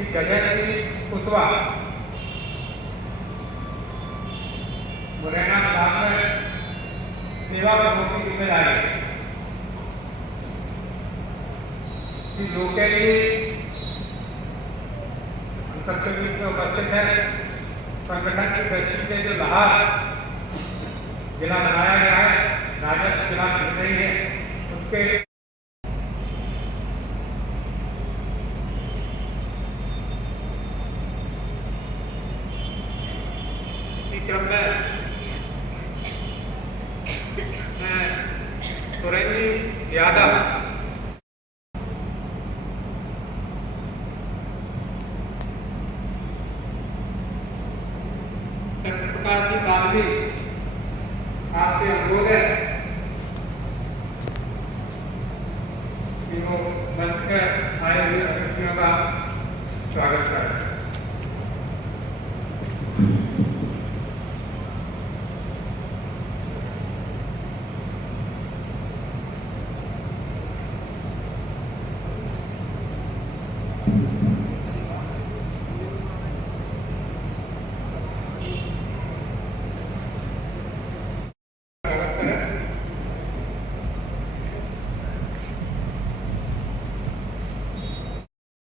श्री गजेंद्र कुशवाहा मुरैना विभाग में सेवा प्रमुख की जिम्मेदारी, श्री लोकेश अंतर्गत में उपस्थित है। संगठन की दृष्टि से जो लाहौर जिला बनाया गया है, राजस्व जिला बन रही है, उसके क्रम में सुरेंद्र यादव प्रकार की बात भी आपसे अनुरोध है कि वो मंच पर आए हुए अतिथियों का स्वागत करें।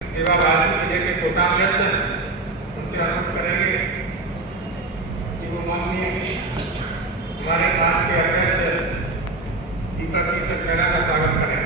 सेवा भारती जिले के छोटा अध्यक्ष उनके अनुरोध करेंगे कि वो माननीय हमारे क्लास के अध्यक्ष दीपक जी से पहला का स्वागत करें।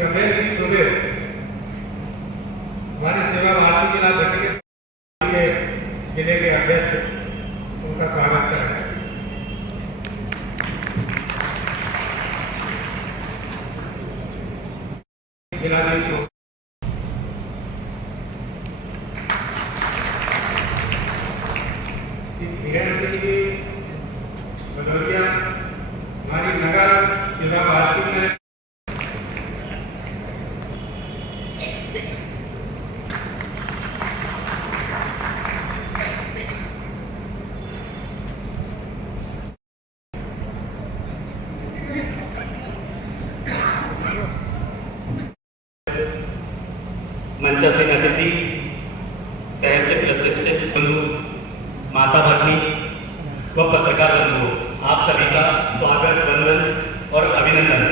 रमेश जी दुबे हमारे सेवा भारती जिला घटक के जिले के अध्यक्ष, उनका स्वागत करें। जिलाधीश भदौरिया हमारी नगर सेवा भारती में मंचासीन अतिथि, शहर के प्रतिष्ठित बंधु, माता भगिनी व पत्रकार बंधुओं, आप सभी का स्वागत, वंदन और अभिनंदन।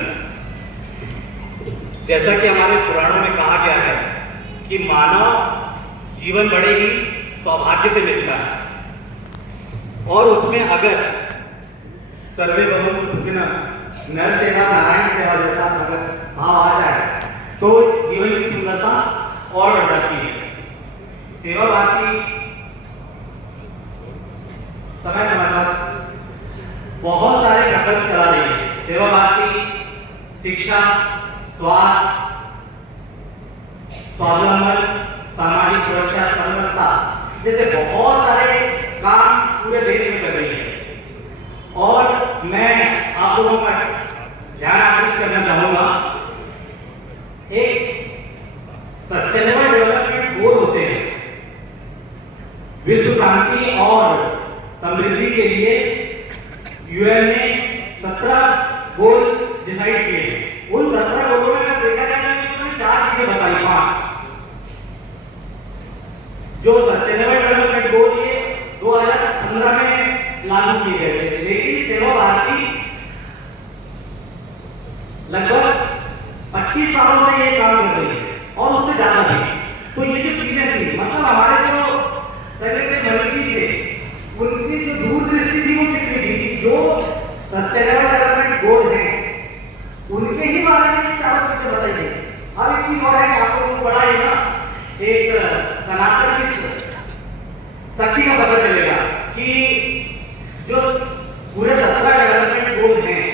जैसा कि हमारे पुराणों में कहा गया है कि मानव जीवन बड़े ही सौभाग्य से मिलता है और उसमें अगर सर्वे भवन्तु सुखिनः, नर सेवा नारायण सेवा जैसा अगर भाव आ जाए तो जीवन की सुंदरता और बढ़ जाती है। सेवा भारती समय समय पर बहुत सारे प्रकल्प चला रही है। सेवा भारती शिक्षा, स्वास्थ्य, स्वावलंबन, सामाजिक सुरक्षा, समरसता जैसे बहुत सारे काम पूरे देश में कर रही है और मैं आप लोगों का ध्यान आकर्षित करना चाहूंगा। एक सस्टेनेबल डेवलपमेंट गोल होते हैं, विश्व शांति और समृद्धि के लिए यूएन ने 17 गोल डिसाइड किए हैं। उन 17 गोलों में अगर देखा जाए तो उन्होंने 4 चीजें बताई, 5 जो सस्टेनेबल डेवलपमेंट गोल ये 2015 में लागू किए गए थे, लेकिन सेवा भारती लगभग 25 सालों से ये काम कर रही है और उससे ज्यादा भी। तो ये जो चीजें थी, मतलब हमारे जो सेक्रेटरी मनीषी थे, उनकी जो दूरदृष्टि थी वो कितनी थी, जो सस्टेनेबल डेवलपमेंट गोल है उनके ही बारे में ये 4 चीजें बताई गई। अब एक चीज और है कि आप लोगों को पढ़ा है ना, एक सनातन की शक्ति का पता चलेगा कि जो पूरे 17 डेवलपमेंट गोल हैं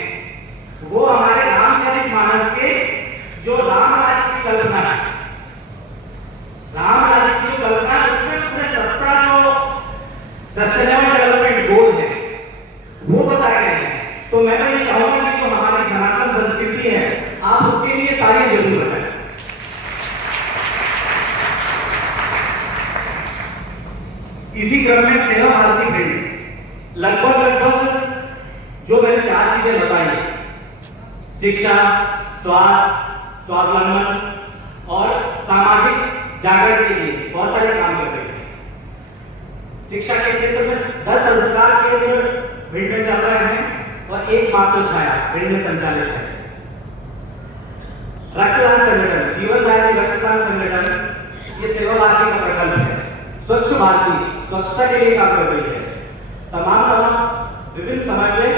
वो हमारे रामचरितमानस के जो राम राज्य की कल्पना है, राम राज्य की जो कल्पना है उसमें पूरे 17 जो सस्टेनेबल डेवलपमेंट गोल है वो बताए गए हैं। तो मैं ये चाहूंगा कि जो हमारी सनातन संस्कृति है आप उसके लिए तारीफ जरूर बताएं। इसी क्रम में सेवा भारती भीड़ लगभग जो मैंने 4 चीजें बताई, शिक्षा, स्वास्थ्य, स्वावलंबन और सामाजिक जागरण के लिए बहुत सारे काम कर रहे हैं। शिक्षा के क्षेत्र में 10 संस्कार केंद्र भिंड में चल रहे हैं और एक मातृ छाया भिंड में संचालित है। रक्तदान संगठन, जीवनदायी रक्तदान संगठन, ये सेवा भारती का प्रकल्प है। स्वच्छ भारती, स्वच्छता के लिए काम कर रही है। तमाम विभिन्न समय में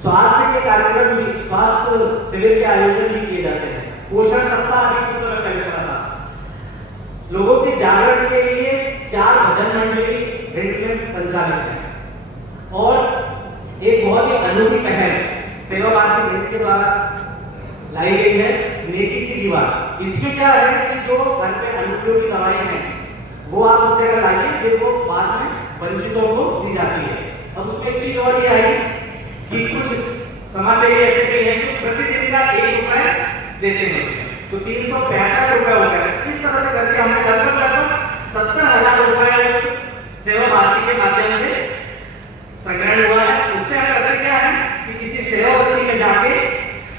स्वास्थ्य के कार्यक्रम भी, स्वास्थ्य शिविर के आयोजन भी किए जाते हैं। पोषण सप्ताह भी कुछ समय पहले चला था। लोगों के जागरण के लिए 4 भजन मंडली भिंड में संचालित है और एक बहुत ही अनूठी पहल सेवा भारती भिंड के द्वारा लाई गई है, नेकी की दीवार। इसमें क्या है कि जो घर पे अनुपयोगी दवाएं हैं वो आप उस जगह लाइए, फिर वो बाद में वंचितों को दी जाती है। अब उसमें एक चीज और ये आई कि कुछ समाजसेवी ऐसे भी हैं कि प्रतिदिन का 1 रुपए देते हैं, तो 365 रुपए हो गया। इस तरह से करके हमने लगभग 70,000 रुपए सेवा भारती के माध्यम से संग्रहण हुआ है। उससे हम करते क्या है कि किसी सेवा बस्ती में जाके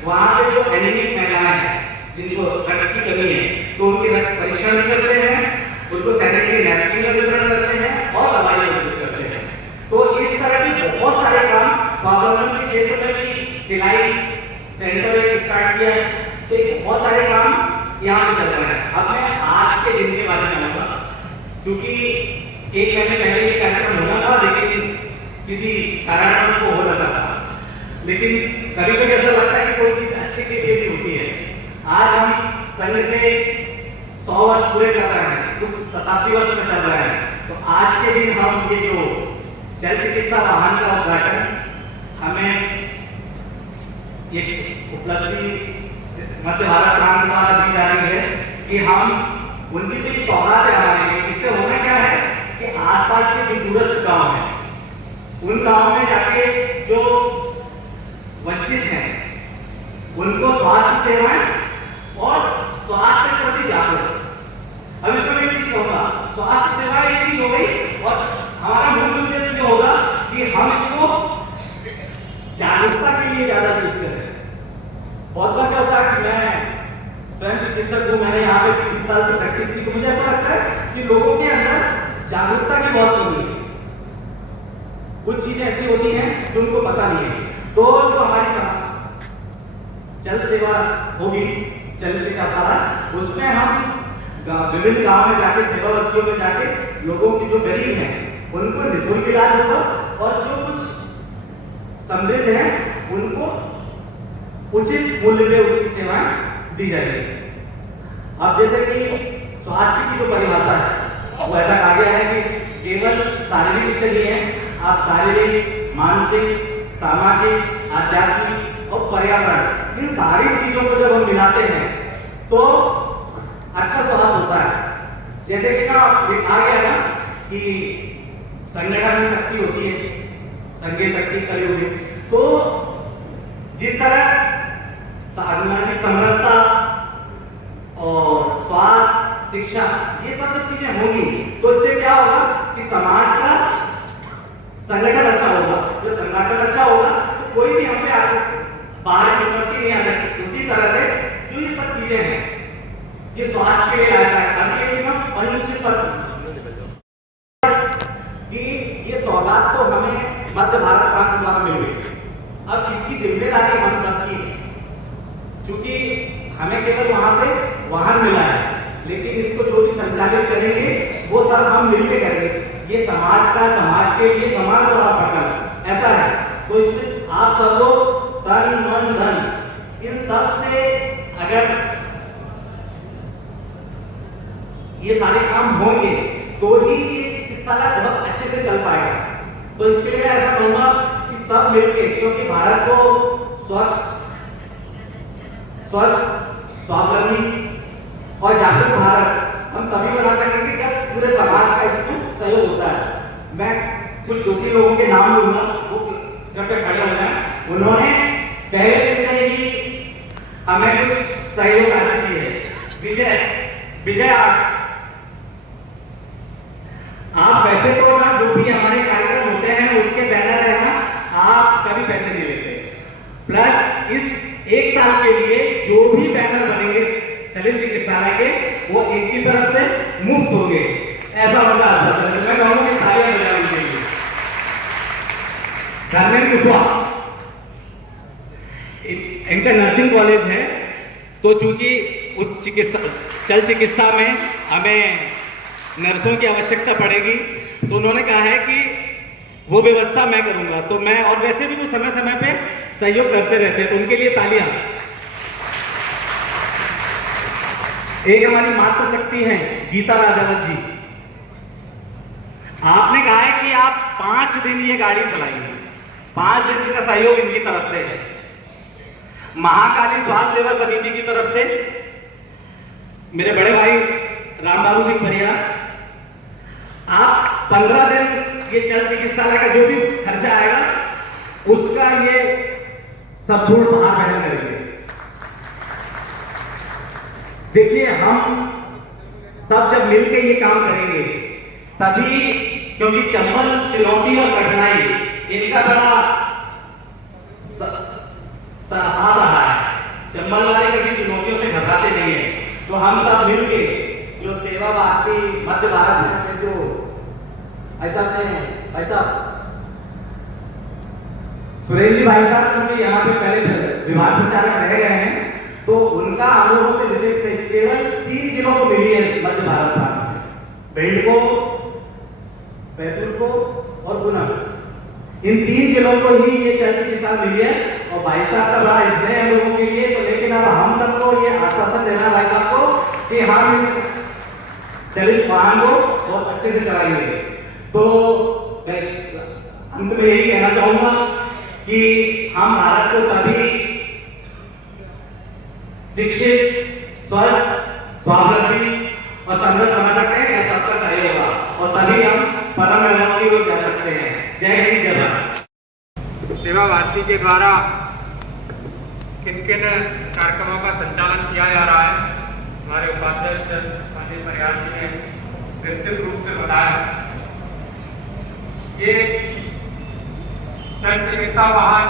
वहां पे जो एनीमिक महिलाएं हैं जिनको रक्त की कमी है, तो उनके रक्त परीक्षण भी करते हैं, उनको सैनिटरी नैपकिन का वितरण करते हैं और दवाइयां वितरित करते हैं। तो इस तरह के बहुत सारे काम स्वावलंबन के क्षेत्र में भी सिलाई सेंटर एक स्टार्ट किया है। तो बहुत सारे काम यहाँ पे चल रहे हैं। अब मैं आज के दिन के बारे में बताऊंगा, क्योंकि 1 महीने पहले ये कार्यक्रम होना था लेकिन किसी कारणवश वो हो ना सका। लेकिन कभी कभी ऐसा लगता है कि कोई चीज अच्छी के लिए भी होती है। आज हम संघ के 100 वर्ष पूरे कर रहे हैं, उस शताब्दी वर्ष में चल रहे हैं। तो आज के दिन हम ये जो जल चिकित्सा वाहन का उद्घाटन हमें ये उपलब्धि मध्य भारत प्रांत द्वारा दी जा रही है कि हम उनकी भी सौगात है हमारे लिए। इससे होना क्या है कि आसपास के जो दूरस्थ गांव हैं उन गांवों में जाके जो वंचित हैं उनको स्वास्थ्य सेवाएं और स्वास्थ्य के प्रति जागरूक। अब इसमें एक चीज होगा, स्वास्थ्य सेवा एक चीज हो गई और हमारा मूल उद्देश्य ये होगा कि हम इसको जागरूकता के लिए ज्यादा यूज करें। बहुत बार क्या होता है कि मैं स्वयं चिकित्सक हूं, मैंने यहाँ पे 20 साल से प्रैक्टिस की, तो मुझे ऐसा लगता है कि लोगों के अंदर जागरूकता की बहुत कमी है। कुछ चीजें ऐसी होती हैं जो उनको पता नहीं है। तो जो हमारी जल सेवा होगी, जल का सारा, उसमें हम विभिन्न गांव में जाके, सेवा बस्तियों में जाके लोगों की जो गरीब हैं उनको निःशुल्क इलाज होगा और जो कुछ समृद्ध है उनको उचित मूल्य में उसकी सेवाएं दी जाएगी। अब जैसे कि स्वास्थ्य की जो परिभाषा है वो ऐसा कहा गया है कि केवल शारीरिक उसके लिए है, आप शारीरिक, मानसिक, सामाजिक, आध्यात्मिक और पर्यावरण, इन सारी चीजों को जब हम मिलाते हैं तो अच्छा स्वास्थ्य होता है। जैसे कि ना आ गया ना कि संगठन में शक्ति होती है, संघीय शक्ति करी हुई, तो जिस तरह सामाजिक समरसता और स्वास्थ्य, शिक्षा, ये सब चीजें होंगी तो इससे क्या होगा कि समाज का संगठन अच्छा होगा। जो संगठन अच्छा होगा तो कोई भी हम पे आके बाहर विपत्ति नहीं आ सकती। उसी तरह से जो ये सब चीजें हैं ये स्वास्थ्य के लिए आता है। अभी एक हम अनुचित कि ये सौगात तो हमें मध्य भारत प्रांत द्वारा मिल गई। अब इसकी जिम्मेदारी हम सबकी है, क्योंकि हमें केवल वहां से वाहन मिला है, लेकिन इसको जो भी संचालित करेंगे वो सब हम मिलकर करेंगे। ये समाज का, समाज के लिए समाज द्वारा पकड़ ऐसा है। तो इसमें आप सब लोग तन मन धन इन सब से अगर ये सारे काम होंगे तो ही इस तरह बहुत अच्छे से चल पाएगा। तो इसके लिए ऐसा कहूंगा कि सब मिलके, क्योंकि भारत को स्वच्छ, स्वावलंबी और जागरूक भारत हम तभी बना सकेंगे जब पूरे समाज का इसमें सहयोग होता है। मैं कुछ 2-3 लोगों के नाम लूंगा, वो जब पे खड़े हो जाए। उन्होंने पहले दिन से ही हमें कुछ सहयोग राशि दी है। विजय आप वैसे तो हमारे कार्यक्रम होते हैं उसके बैनर है ना, आप कभी पैसे नहीं लेते। प्लस इस 1 साल के लिए जो भी बैनर बनेंगे चलित चिकित्सालय के, वो इनकी तरफ से मुफ्त होंगे। ऐसा होगा आश्वासन, मैं कहूँगा कि तालियां बजाओ इनके लिए। धर्मेंद्र कुशवाहा, इनका नर्सिंग कॉलेज है, तो चूंकि उस चल चिकित्सा में हमें नर्सों की आवश्यकता पड़ेगी, तो उन्होंने कहा है कि वो व्यवस्था मैं करूंगा। तो मैं, और वैसे भी वो समय समय पे सहयोग करते रहते हैं, तो उनके लिए तालियां। एक हमारी मातृशक्ति है गीता राजावत जी, आपने कहा है कि आप 5 दिन ये गाड़ी चलाएंगे, 5 दिन का सहयोग इनकी तरफ से है। महाकाली स्वास्थ्य सेवा समिति की तरफ से मेरे बड़े भाई रामबाबू सिंह परिया, आप 15 दिन ये चल चिकित्सालय का जो भी खर्चा आएगा उसका ये संपूर्ण भार वहन करेंगे। देखिए, हम सब जब मिलकर ये काम करेंगे तभी, क्योंकि चंबल चुनौती और कठिनाई इनका बड़ा साथ रहा है। चंबल वाले कभी चुनौतियों से घबराते नहीं है। तो हम सब मिलके जो सेवा भारती मध्य भारत में जो ऐसा भाई साहब सुरेंद्र भाई साहब, क्योंकि यहाँ पे पहले विभाग प्रचारक रह गए हैं, तो उनका अनुभव से विशेष केवल 3 जिलों को मिली है मध्य भारत में, भिंड को, बैतूल को और गुना। इन 3 जिलों को ही ये चल चिकित्सा मिली है। और भाई साहब का बड़ा स्नेह है लोगों के लिए। तो लेकिन अब हम सबको ये आश्वासन देना भाई साहब को कि हम इस चलित वाहन को बहुत अच्छे से चलाएंगे। तो मैं अंत में यही कहना चाहूंगा कि हम भारत को तभी शिक्षित, स्वस्थ, स्वावलंबी और समृद्ध बना सकते हैं या सबका सहयोग होगा, और तभी हम परम वैभव की ओर जा सकते हैं। जय हिंद, जय भारत। सेवा भारती के द्वारा किन किन कार्यक्रमों का संचालन किया जा रहा है, हमारे उपाध्यक्ष अनिल परिहार जी ने विस्तृत रूप से बताया। ये चल चिकित्सा वाहन